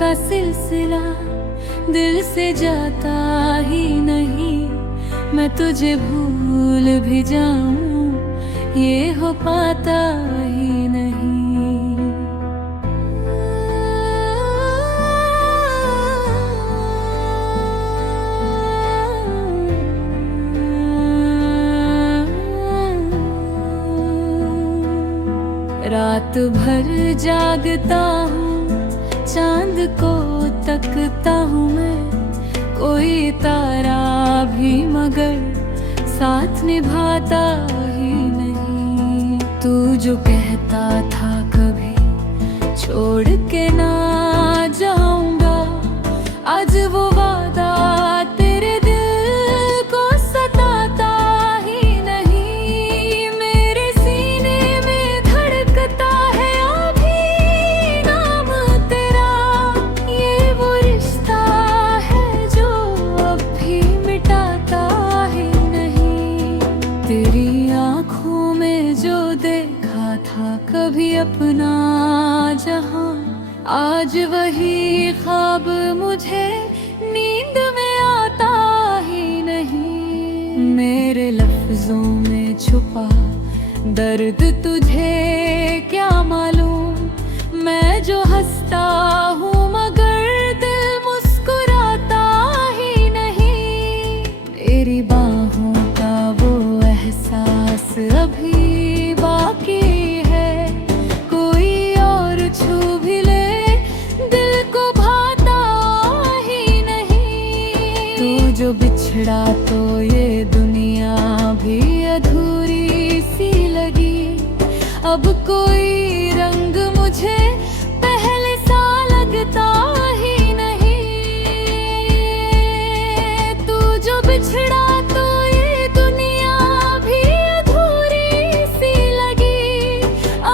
का सिलसिला दिल से जाता ही नहीं। मैं तुझे भूल भी जाऊं ये हो पाता ही नहीं। रात भर जागता हूँ, चांद को तकता हूँ मैं, कोई तारा भी मगर साथ निभाता ही नहीं। तू जो कहता था कभी छोड़ के ना जाऊंगा, आज वो वादा तेरे दिल को सताता ही नहीं। मेरे सीने में धड़कता है अभी नाम तेरा, ये वो रिश्ता है जो अब भी मिटाता ही नहीं। तेरी आँखों में जो देखा था कभी अपना जहां, आज वही ख्वाब मुझे नींद में आता ही नहीं। मेरे लफ्जों में छुपा दर्द तुझे क्या मालूम, मैं जो हंसता हूँ मगर दिल मुस्कुराता ही नहीं। तेरी बाहों का वो एहसास अभी बाकी है, कोई और छू भी ले दिल को भाता ही नहीं। तू जो बिछड़ा तो ये दुनिया भी अधूरी सी लगी, अब कोई रंग मुझे पहले सा लगता ही नहीं। तू जो बिछड़ा तो ये दुनिया भी अधूरी सी लगी,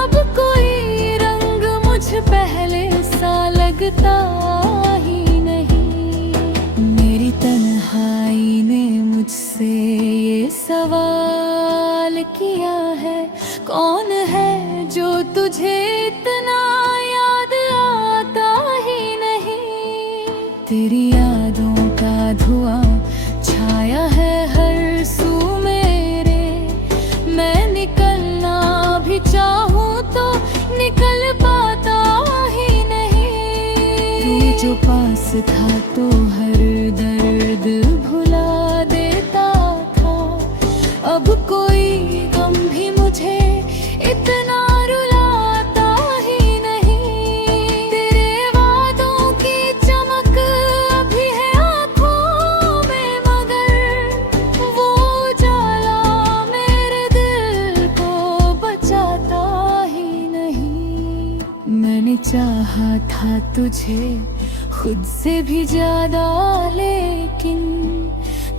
अब कोई रंग मुझ पहले सा लगता ही नहीं। मेरी तन्हाई ने मुझसे ये सवाल किया है, कौन है जो तुझे इतना याद आता ही नहीं। तेरी यादों का धुआं छाया है हर सू मेरे, मैं निकलना भी चाहूँ तो निकल पाता ही नहीं। तू जो पास था तो हर दर्द भुला देता था, अब कोई गम भी मुझे इतना रुलाता ही नहीं। तेरे वादों की चमक अभी है आँखों में मगर वो उजाला मेरे दिल को बचाता ही नहीं। मैंने चाहा था तुझे खुद से भी ज्यादा, लेकिन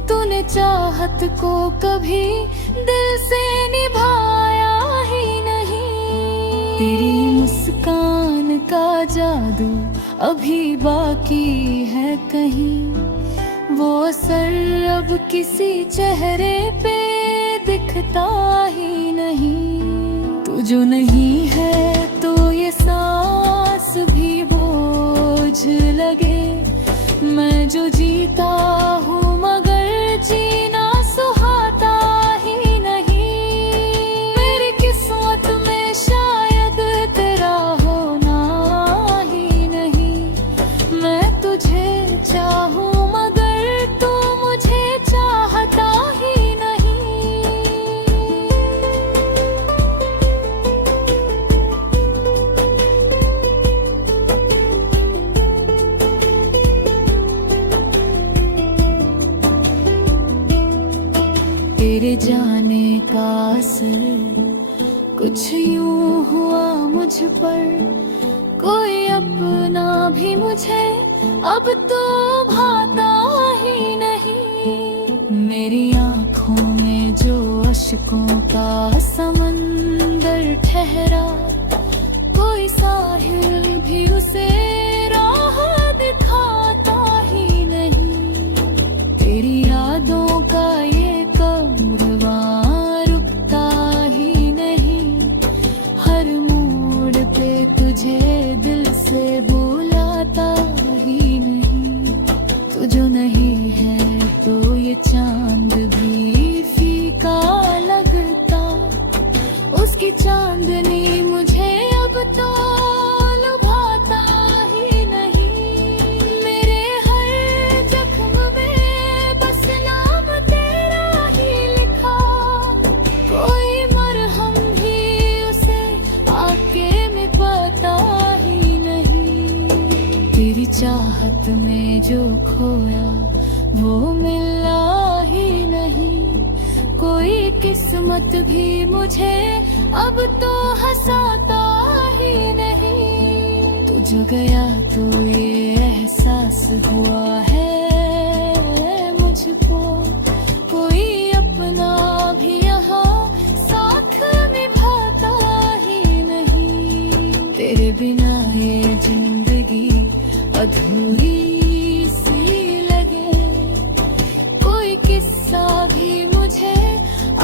तूने चाहत को कभी दिल से निभाया ही नहीं। तेरी मुस्कान का जादू अभी बाकी है कहीं, वो असर अब किसी चेहरे पे दिखता ही नहीं। तू जो नहीं है तो ये सांस भी बोझ लगे, मैं जो जीता हूँ मगर जीना सुहाता ही नहीं। मेरी किस्मत में शायद तेरा होना ही नहीं। मैं तुझे चाहूँ मगर तू मुझे चाहता ही नहीं। तेरे जाने का असर कुछ यूं हुआ मुझ पर, कोई अपना भी मुझे अब तो भाता ही नहीं। मेरी आँखों में जो अश्कों का समंदर ठहरा, कोई साहिल भी उसे राह दिखाता ही नहीं। तेरी यादों का ये रुकता ही नहीं, हर मोड़ पे तुझे दिल से बुलाता चाहत में जो खोया वो मिला ही नहीं। कोई किस्मत भी मुझे अब तो हंसाता ही नहीं। तू जो गया तो ये एहसास हुआ है मुझको, कोई अपना भी यहाँ साथ निभाता ही नहीं। तेरे बिना ये जिंदगी अधूरी सी लगे। कोई किस्सा भी मुझे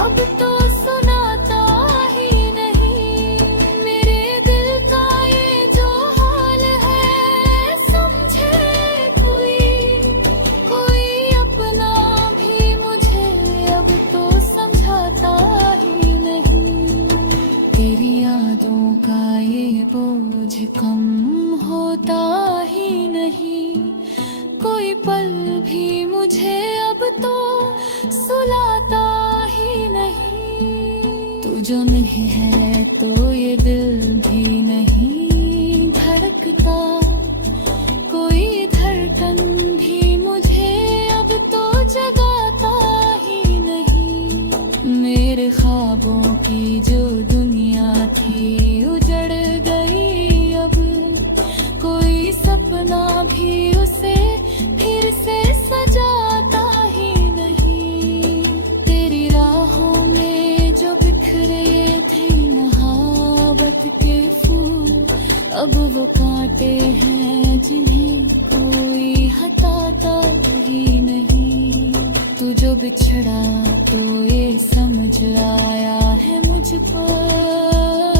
अब तो सुनाता ही नहीं। मेरे दिल का ये जो हाल है समझे कोई अपना भी मुझे अब तो समझाता ही नहीं। तेरी यादों का ये बोझ कम होता ही नहीं। कोई पल भी मुझे अब तो सुलाता ही नहीं। तू जो नहीं है तो ये दिल भी नहीं धड़कता। कोई धड़कन भी मुझे अब तो जगाता ही नहीं। मेरे ख्वाबों की जो दुनिया थी उजड़ गई अब। कोई सपना भी उसे फिर से सजाता ही नहीं। तेरी राहों में जो बिखरे थे मोहब्बत के फूल, अब वो कांटे हैं जिन्हें कोई हटाता ही नहीं। तू जो बिछड़ा तो ये समझ आया है मुझ पर।